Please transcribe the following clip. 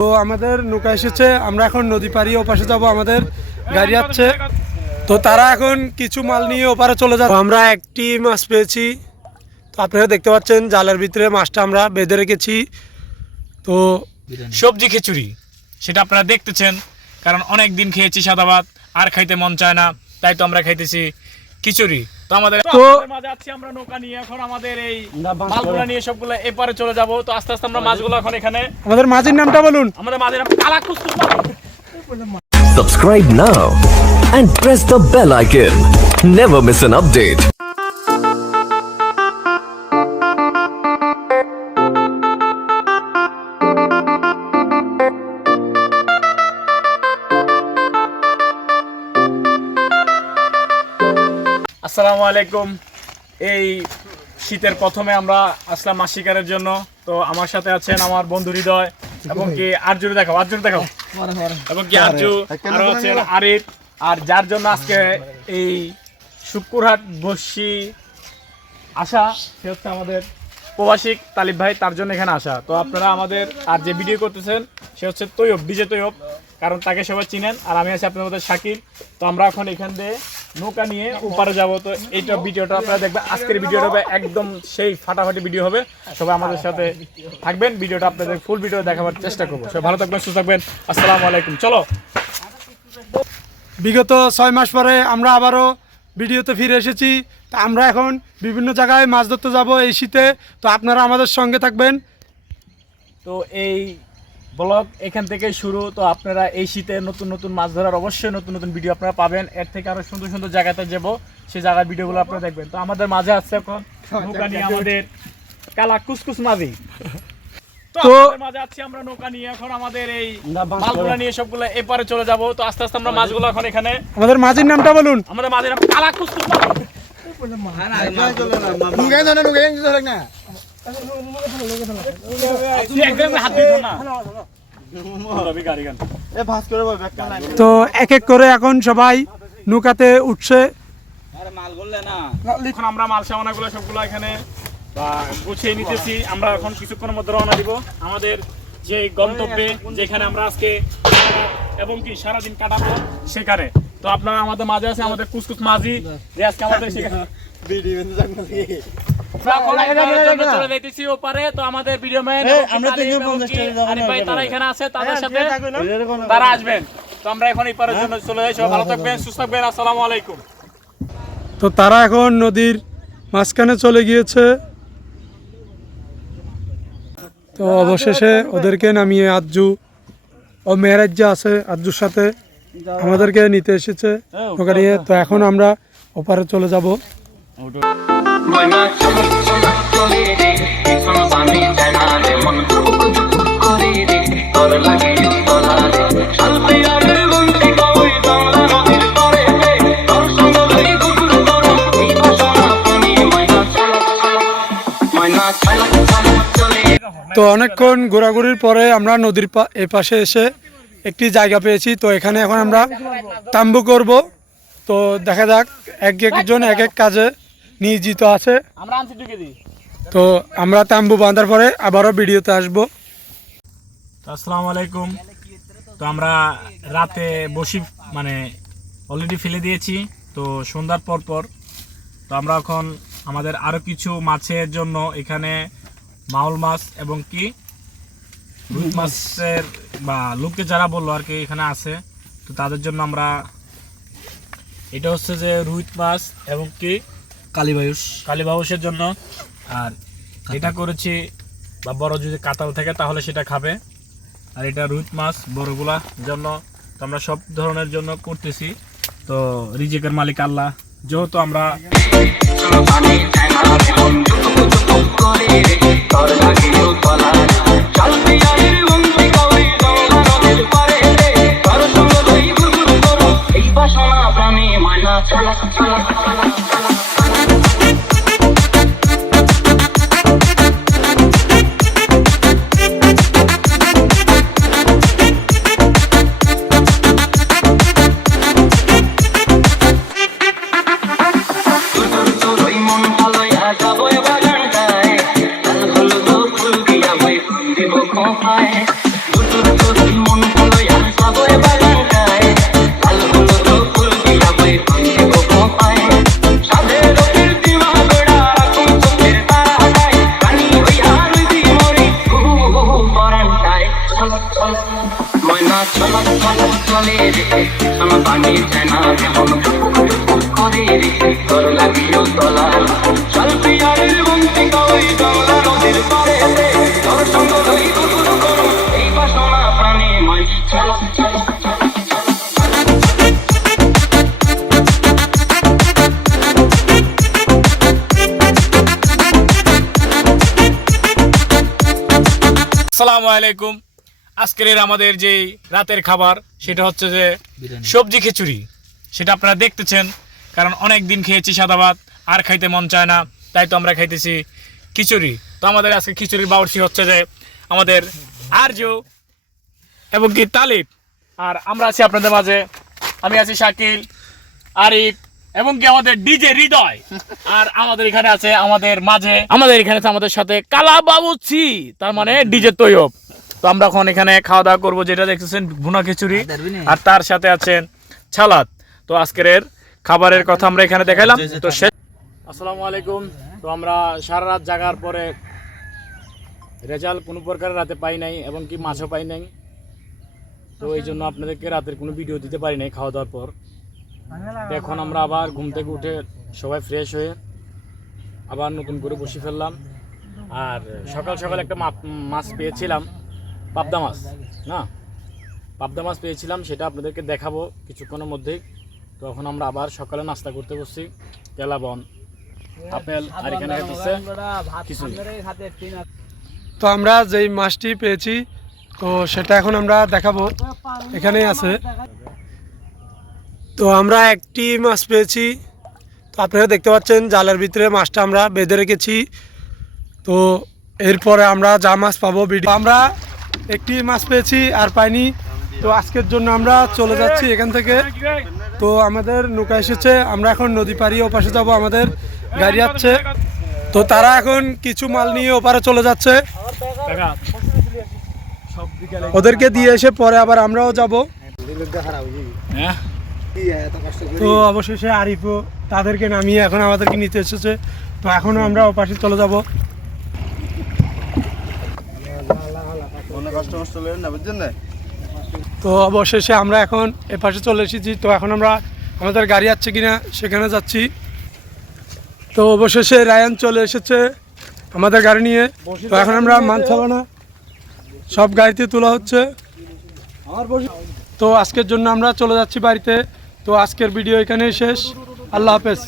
তো আমাদের নৌকা এসেছে, আমরা এখন নদী পাড়ি ওপাশে যাব, আমাদের গাড়ি আসছে। তো তারা এখন কিছু মাল নিয়ে ওপারে চলে যাবে। আমরা একটি মাছ পেয়েছি, তো আপনারা দেখতে পাচ্ছেন জালের ভিতরে মাছটা আমরা বেঁধে রেখেছি। তো সবজি খিচুড়ি সেটা আপনারা দেখতেছেন, কারণ অনেক দিন খেয়েছি সাদা ভাত, আর খাইতে মন চায় না, তাই তো আমরা খাইতেছি খিচুড়ি। তো আমাদের মাঝে আছি আমরা নৌকা নিয়ে, এখন আমাদের এই মাছগুলো নিয়ে সবগুলো এপারে চলে যাব। তো আস্তে আস্তে আমরা মাছগুলো এখন এখানে, আমাদের মাঝির নামটা বলুন। আমাদের মাঝির নাম কালা কুসকুস। Subscribe now and press the bell icon. Never miss an update. আসসালামু আলাইকুম। এই শীতের প্রথমে আমরা আসলাম মাছ শিকারের জন্য। তো আমার সাথে আছেন আমার বন্ধু হৃদয় এবং কি আরজুর দেখাও এবং কি আরজু, আরো আছেন আরিফ। আর যার জন্য আজকে এই শুক্রহাট বসি আসা, সে হচ্ছে আমাদের প্রবাসী তালিব ভাই, তার জন্য এখানে আসা। তো আপনারা আমাদের আর যে ভিডিও করতেছেন সে হচ্ছে তৈয়ব, ডিজে তৈয়ব, কারণ তাকে সবাই চিনেন। আর আমি আছি আপনার মধ্যে শাকিল। তো আমরা এখন এখান দিয়ে নৌকা নিয়ে ওপারে যাব। তো এইটা ভিডিওটা আপনারা দেখবেন, আজকের ভিডিওটা হবে একদম সেই ফাটাফাটি ভিডিও হবে। সবাই আমাদের সাথে থাকবেন, ভিডিওটা আপনাদের ফুল ভিডিও দেখাবার চেষ্টা করবো। সবাই ভালো থাকবেন, সুস্থ থাকবেন। আসসালামু আলাইকুম। চলো। বিগত 6 মাস পরে আমরা আবারও ভিডিওতে ফিরে এসেছি। তা আমরা এখন বিভিন্ন জায়গায় মাছ ধরতে যাব এই শীতে। তো আপনারা আমাদের সঙ্গে থাকবেন। তো এই ব্লগ এখান থেকে শুরু। তো আপনারা এই শীতে নতুন নতুন মাছ ধরার অবশ্যই নতুন নতুন ভিডিও আপনারা পাবেন। এর থেকে আরো সুন্দর সুন্দর জায়গাতে যাব, সেই জায়গার ভিডিওগুলো আপনারা দেখবেন। তো আমাদের মাঝে আছে এখন নৌকা নিয়ে আমাদের কালা কুসকুস মাঝি। তো মাঝে আছি আমরা নৌকা নিয়ে, এখন আমাদের এই মাছগুলো নিয়ে সবগুলো এপারে চলে যাব। তো আস্তে আস্তে আমরা মাছগুলো এখন এখানে, আমাদের মাঝির নামটা বলুন। আমাদের মাঝির নাম কালা কুসকুস মাঝি। তো এক এক করে এখন সবাই নৌকাতে উঠছে। এখন আমরা মাল সামানাগুলো সবগুলো এখানে গুছিয়ে নিতেছি। আমরা এখন কিছুক্ষণের মধ্যে রওনা দিব আমাদের যে গন্তব্যে, যেখানে আমরা আজকে এবং কি সারাদিন কাটাবো সেখানে। তো আপনারা আমাদের মাঝে আছে আমাদের কুসকুস মাঝি, যে আজকে আমাদের সেখানে চলে যাইতেছি ওপারে। তো আমাদের ভিডিও ম্যান তারা এখানে আছে, তাদের সাথে তারা আসবেন। তো আমরা এখন এই পারের জন্য চলে যাই। সবাই ভালো থাকবেন, সুস্থ থাকবেন। আসসালামু আলাইকুম। তো তারা এখন নদীর মাঝখানে চলে গিয়েছে। তো অবশেষে ওদেরকে নামিয়ে আজ্জু ও মেয়েরাজ যা আছে, আজ্জুর সাথে আমাদেরকে নিতে এসেছে নৌকা নিয়ে। তো এখন আমরা ওপারে চলে যাব। তো অনেকক্ষণ ঘোরাঘুরির পরে আমরা নদীর এপাশে এসে একটি জায়গা পেয়েছি। তো এখানে এখন আমরা তাম্বু করব। তো দেখা যাক, এক একজন এক এক কাজে নিয়োজিত আছে। তো আমরা তাম্বু বাঁধার পরে আবারও ভিডিওতে আসবো। আসসালামু আলাইকুম। তো আমরা রাতে বসি অলরেডি ফেলে দিয়েছি। তো সন্ধ্যার পর তো আমরা এখন আমাদের আরো কিছু মাছের জন্য এখানে মাউল মাছ এবং কি রুই মাছের বা লোকে যারা বললো আর কি এখানে আছে। তো তাদের জন্য আমরা, এটা হচ্ছে যে রুই মাছ এবং কি কালীবাউসের জন্য। আর এটা করেছি, বা বড় যদি কাতাল থাকে তাহলে সেটা খাবে। আর এটা রুই মাছ বড়গুলা জন্য। তো আমরা সব ধরনের জন্য করতেছি। তো রিজিকের মালিক আল্লাহ, যেহেতু আমরা Bye. মন লইয়া সবই বাগানটায় লাল হলুদ ফুল দিয়া বই দিব কোপায় সাদের কীর্তি মাগড়া রাখুন চোখের তারাটায় রানী হইয়া রইবি মরি পরানটায় ময়না চলা চলা চলে রে সোনা পানি চেনা যেমন করে রে তোর লাগিও তলা চল পিয়ারের বন্তি কই বাংলা নদীর পারে তোর সঙ্গ রইব শুরু করো এই বাসনা প্রাণে ময় চলো চলো আসসালামু আলাইকুম। আজকের আমাদের যে রাতের খাবার সেটা হচ্ছে যে সবজি খিচুড়ি। সেটা আপনারা দেখতেছেন, কারণ অনেক দিন খেয়েছি সাদা ভাত, আর খাইতে মন চায় না, তাই তো আমরা খাইতেছি খিচুড়ি। তো আমাদের আজকে খিচুড়ির বাউর্চি হচ্ছে যে আমাদের আরজু এবং কি তালিব, আর আমরা আছি আপনাদের মাঝে। আমি আছি শাকিল, আরিফ এবং কি আমাদের ডিজে হৃদয়। আর আমাদের এখানে আছে আমাদের সাথে কালা বাবুচি, তার মানে ডিজে তৈয়ব। তো আমরা এখন এখানে খাওয়া দাওয়া করবো, যেটা দেখতেছেন ভুনা খিচুড়ি, আর তার সাথে আছেন ছালাদ। তো আজকের খাবারের কথা আমরা এখানে দেখাইলাম। তো আসসালামু আলাইকুম। তো আমরা সারা রাত জাগার পরে রেজাল্ট কোনো প্রকার রাতে পাই নাই, এবং কি মাছও পাই নাই। তো এই জন্য আপনাদেরকে রাতের কোনো ভিডিও দিতে পারি নাই খাওয়া দাওয়ার পর। তো এখন আমরা আবার ঘুম থেকে উঠে সবাই ফ্রেশ হয়ে আবার নতুন করে বসে ফেললাম। আর সকাল সকাল একটা মাছ পেয়েছিলাম, পাবদা মাছ পেয়েছিলাম, সেটা আপনাদেরকে দেখাবো কিছুক্ষণের মধ্যেই। তো এখন আমরা আবার সকালে নাস্তা করতে বসছি, কেলাবন, আপেল, আর এখানে হচ্ছে কিছু। তো আমরা যেই মাছটি পেয়েছি তো সেটা এখন আমরা দেখাবো, এখানেই আছে। তো আমরা একটি মাছ পেয়েছি, তো আপনারা দেখতে পাচ্ছেন জালের ভিতরে মাছটা আমরা বেঁধে রেখেছি। তো এরপরে আমরা যা মাছ পাবো আমরা একটি মাছ পেয়েছি আর পাইনি। তো আজকের জন্য আমরা চলে যাচ্ছি এখান থেকে। তো আমাদের নৌকা এসেছে, আমরা এখন নদী পাড়ি ওপাশে যাব, আমাদের গাড়ি যাচ্ছে। তো তারা এখন কিছু মাল নিয়ে ওপারে চলে যাচ্ছে, ওদেরকে দিয়ে এসে পরে আবার আমরাও যাব। তো অবশেষে আরিফও তাদেরকে নামিয়ে এখন আমাদেরকে নিতে এসেছে। তো এখনও আমরা ওপাশে চলে যাব। তো অবশেষে আমরা এখন এপাশে চলে এসেছি। তো এখন আমরা আমাদের গাড়ি যাচ্ছে কিনা সেখানে যাচ্ছি। তো অবশেষে রায়ান চলে এসেছে আমাদের গাড়ি নিয়ে। তো এখন আমরা মাল ছাড়ানো সব গাড়িতে তোলা হচ্ছে। তো আজকের জন্য আমরা চলে যাচ্ছি বাড়িতে। তো আজকের ভিডিও এখানেই শেষ। আল্লাহ হাফেজ।